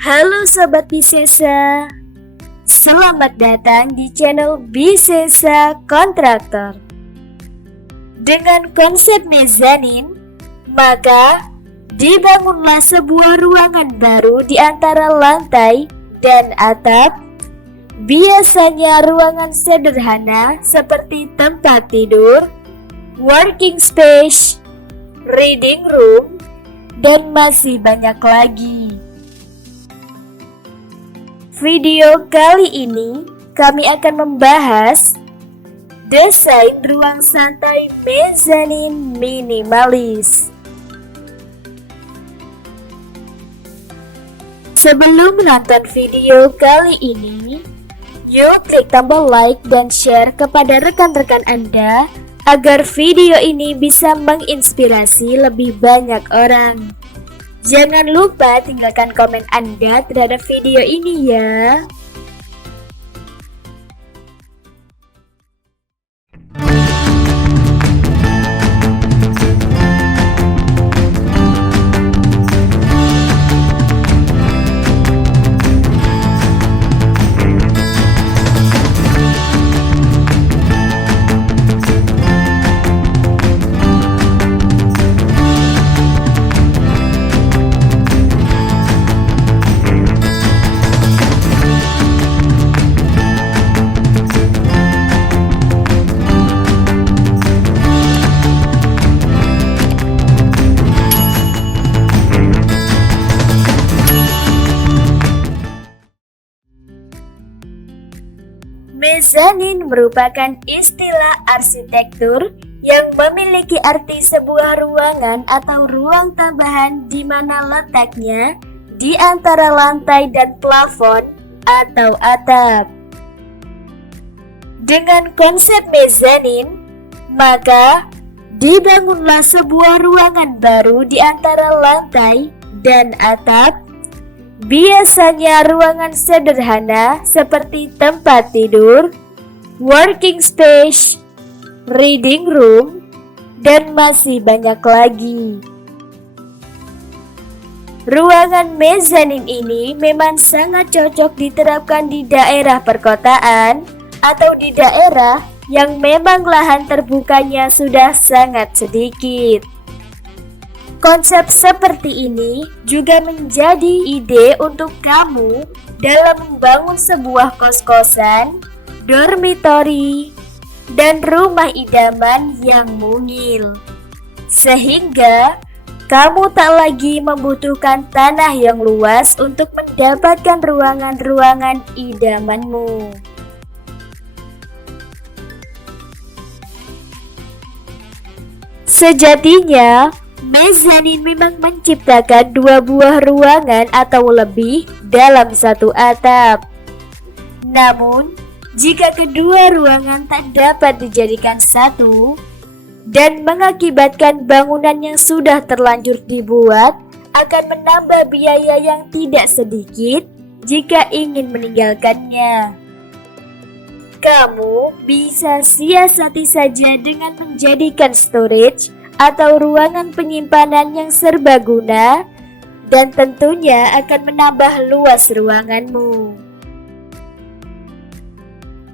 Halo Sobat Bisesa, selamat datang di channel Bisesa Kontraktor. Dengan konsep mezanin, maka dibangunlah sebuah ruangan baru di antara lantai dan atap. Biasanya ruangan sederhana seperti tempat tidur, working space, reading room, dan masih banyak lagi. Video kali ini kami akan membahas desain ruang santai mezanin minimalis. Sebelum menonton video kali ini, yuk klik tombol like dan share kepada rekan-rekan Anda agar video ini bisa menginspirasi lebih banyak orang. Jangan lupa tinggalkan komen Anda terhadap video ini ya. Mezanin merupakan istilah arsitektur yang memiliki arti sebuah ruangan atau ruang tambahan di mana letaknya di antara lantai dan plafon atau atap. Dengan konsep mezanin, maka dibangunlah sebuah ruangan baru di antara lantai dan atap. Biasanya ruangan sederhana seperti tempat tidur, working space, reading room, dan masih banyak lagi. Ruangan mezanin ini memang sangat cocok diterapkan di daerah perkotaan atau di daerah yang memang lahan terbukanya sudah sangat sedikit. Konsep seperti ini juga menjadi ide untuk kamu dalam membangun sebuah kos-kosan, dormitory, dan rumah idaman yang mungil. Sehingga kamu tak lagi membutuhkan tanah yang luas untuk mendapatkan ruangan-ruangan idamanmu. Sejatinya, mezanin memang menciptakan dua buah ruangan atau lebih dalam satu atap. Namun, jika kedua ruangan tak dapat dijadikan satu dan mengakibatkan bangunan yang sudah terlanjur dibuat akan menambah biaya yang tidak sedikit jika ingin meninggalkannya. Kamu bisa siasati saja dengan menjadikan storage atau ruangan penyimpanan yang serbaguna dan tentunya akan menambah luas ruanganmu.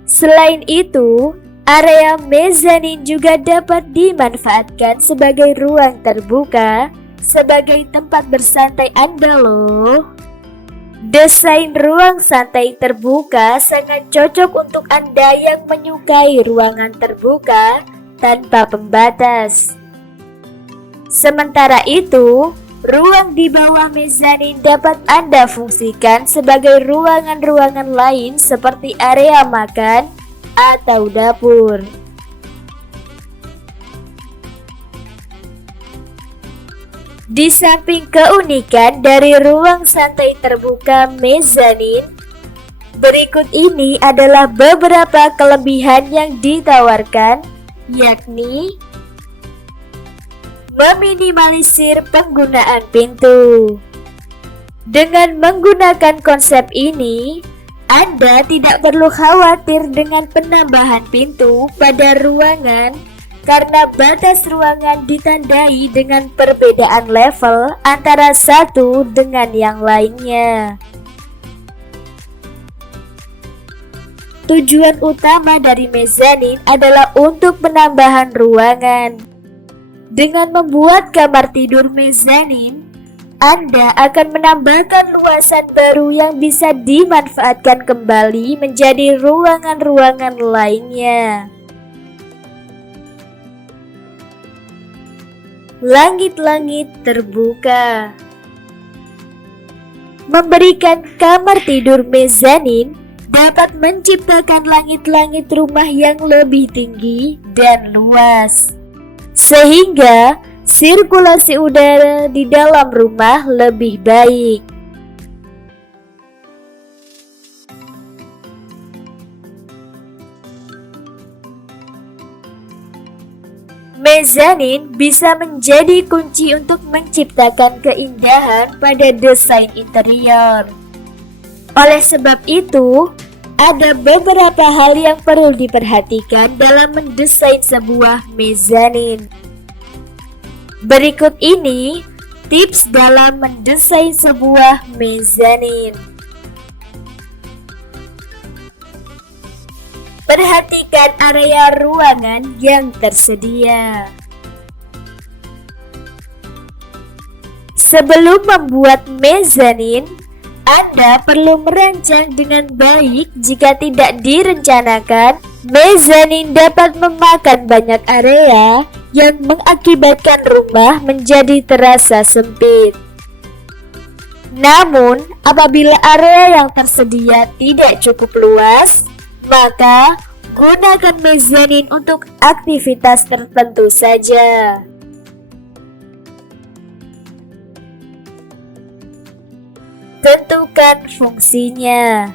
Selain itu, area mezanin juga dapat dimanfaatkan sebagai ruang terbuka sebagai tempat bersantai Anda loh. Desain ruang santai terbuka sangat cocok untuk Anda yang menyukai ruangan terbuka tanpa pembatas. Sementara itu, ruang di bawah mezanin dapat Anda fungsikan sebagai ruangan-ruangan lain seperti area makan atau dapur. Di samping keunikan dari ruang santai terbuka mezanin, berikut ini adalah beberapa kelebihan yang ditawarkan, yakni meminimalisir penggunaan pintu. Dengan menggunakan konsep ini, Anda tidak perlu khawatir dengan penambahan pintu pada ruangan karena batas ruangan ditandai dengan perbedaan level antara satu dengan yang lainnya. tujuan utama dari mezanin adalah untuk penambahan ruangan. Dengan membuat kamar tidur mezanin, Anda akan menambahkan luasan baru yang bisa dimanfaatkan kembali menjadi ruangan-ruangan lainnya. Langit-langit terbuka. Memberikan kamar tidur mezanin dapat menciptakan langit-langit rumah yang lebih tinggi dan luas, sehingga sirkulasi udara di dalam rumah lebih baik. Mezanin bisa menjadi kunci untuk menciptakan keindahan pada desain interior. Oleh sebab itu, ada beberapa hal yang perlu diperhatikan dalam mendesain sebuah mezanin. Berikut ini tips dalam mendesain sebuah mezanin. Perhatikan area ruangan yang tersedia. Sebelum membuat mezanin, Anda perlu merancang dengan baik. Jika tidak direncanakan, mezanin dapat memakan banyak area yang mengakibatkan rumah menjadi terasa sempit. Namun, apabila area yang tersedia tidak cukup luas, maka gunakan mezanin untuk aktivitas tertentu saja. Tentukan fungsinya.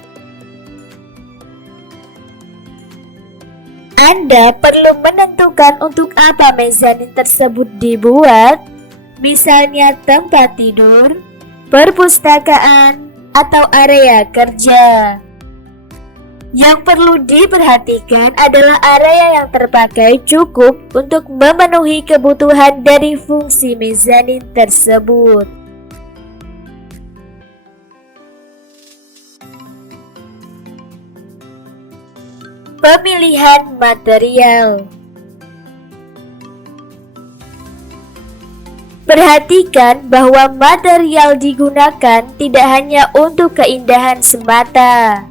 Anda perlu menentukan untuk apa mezanin tersebut dibuat, misalnya tempat tidur, perpustakaan, atau area kerja. Yang perlu diperhatikan adalah area yang terpakai cukup untuk memenuhi kebutuhan dari fungsi mezanin tersebut. Pemilihan material. Perhatikan bahwa material digunakan tidak hanya untuk keindahan semata,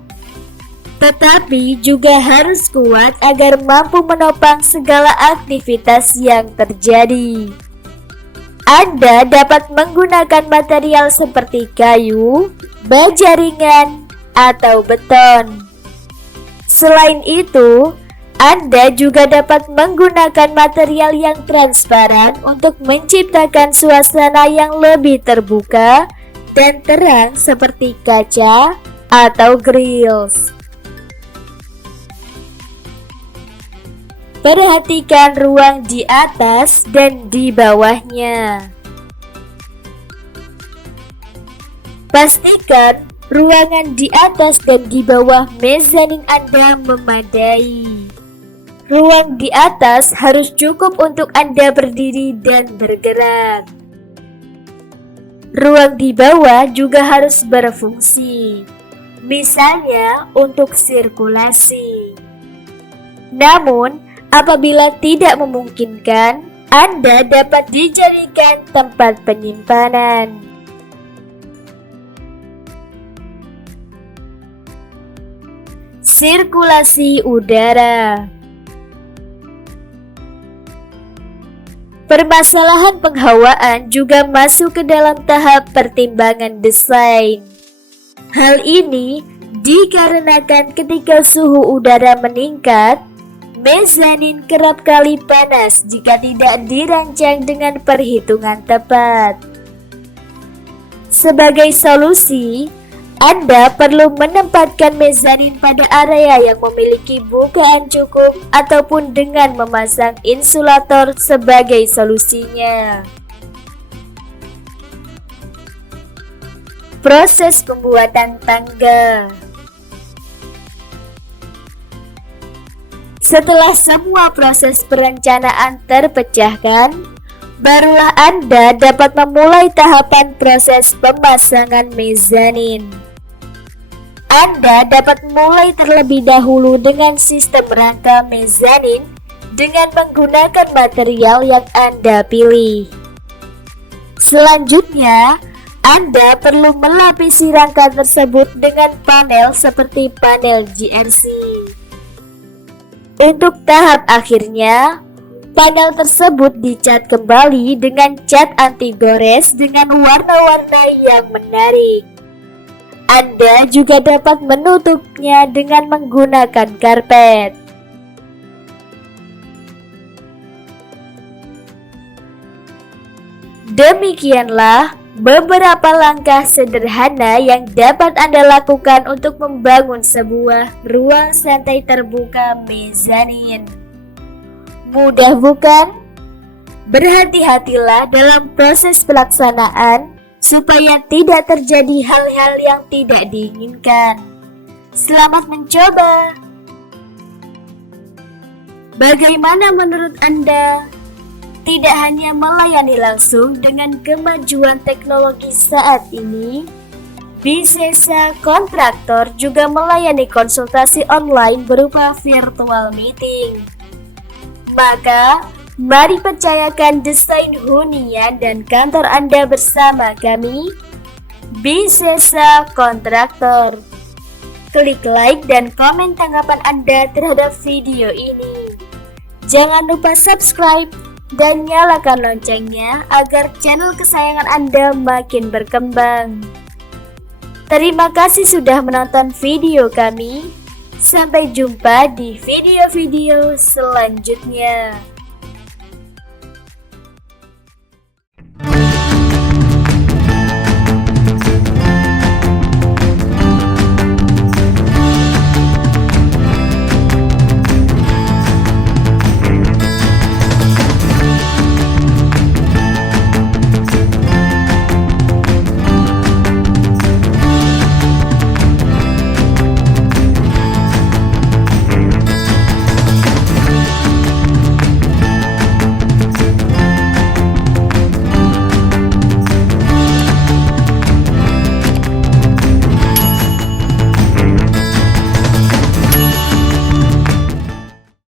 tetapi juga harus kuat agar mampu menopang segala aktivitas yang terjadi. Anda dapat menggunakan material seperti kayu, baja ringan, atau beton. Selain itu, Anda juga dapat menggunakan material yang transparan untuk menciptakan suasana yang lebih terbuka dan terang seperti kaca atau grills. Perhatikan ruang di atas dan di bawahnya. Pastikan ruangan di atas dan di bawah mezanin Anda memadai. Ruang di atas harus cukup untuk Anda berdiri dan bergerak. Ruang di bawah juga harus berfungsi, misalnya untuk sirkulasi. Namun, apabila tidak memungkinkan, Anda dapat dijadikan tempat penyimpanan. Sirkulasi udara. Permasalahan penghawaan juga masuk ke dalam tahap pertimbangan desain. Hal ini dikarenakan ketika suhu udara meningkat, mezanin kerap kali panas jika tidak dirancang dengan perhitungan tepat. Sebagai solusi, Anda perlu menempatkan mezanin pada area yang memiliki bukaan cukup ataupun dengan memasang insulator sebagai solusinya. Proses pembuatan tangga. Setelah semua proses perencanaan terpecahkan, barulah Anda dapat memulai tahapan proses pemasangan mezanin. Anda dapat mulai terlebih dahulu dengan sistem rangka mezanin dengan menggunakan material yang Anda pilih. Selanjutnya, Anda perlu melapisi rangka tersebut dengan panel seperti panel GRC. Untuk tahap akhirnya, panel tersebut dicat kembali dengan cat anti gores dengan warna-warna yang menarik. Anda juga dapat menutupnya dengan menggunakan karpet. Demikianlah beberapa langkah sederhana yang dapat Anda lakukan untuk membangun sebuah ruang santai terbuka mezanin. Mudah bukan? Berhati-hatilah dalam proses pelaksanaan supaya tidak terjadi hal-hal yang tidak diinginkan. Selamat mencoba! Bagaimana menurut Anda? Tidak hanya melayani langsung dengan kemajuan teknologi saat ini, Bisesa Kontraktor juga melayani konsultasi online berupa virtual meeting. Maka, mari percayakan desain hunian dan kantor Anda bersama kami, Bisesa Kontraktor. Klik like dan komen tanggapan Anda terhadap video ini. Jangan lupa subscribe dan nyalakan loncengnya agar channel kesayangan Anda makin berkembang. Terima kasih sudah menonton video kami. Sampai jumpa di video-video selanjutnya.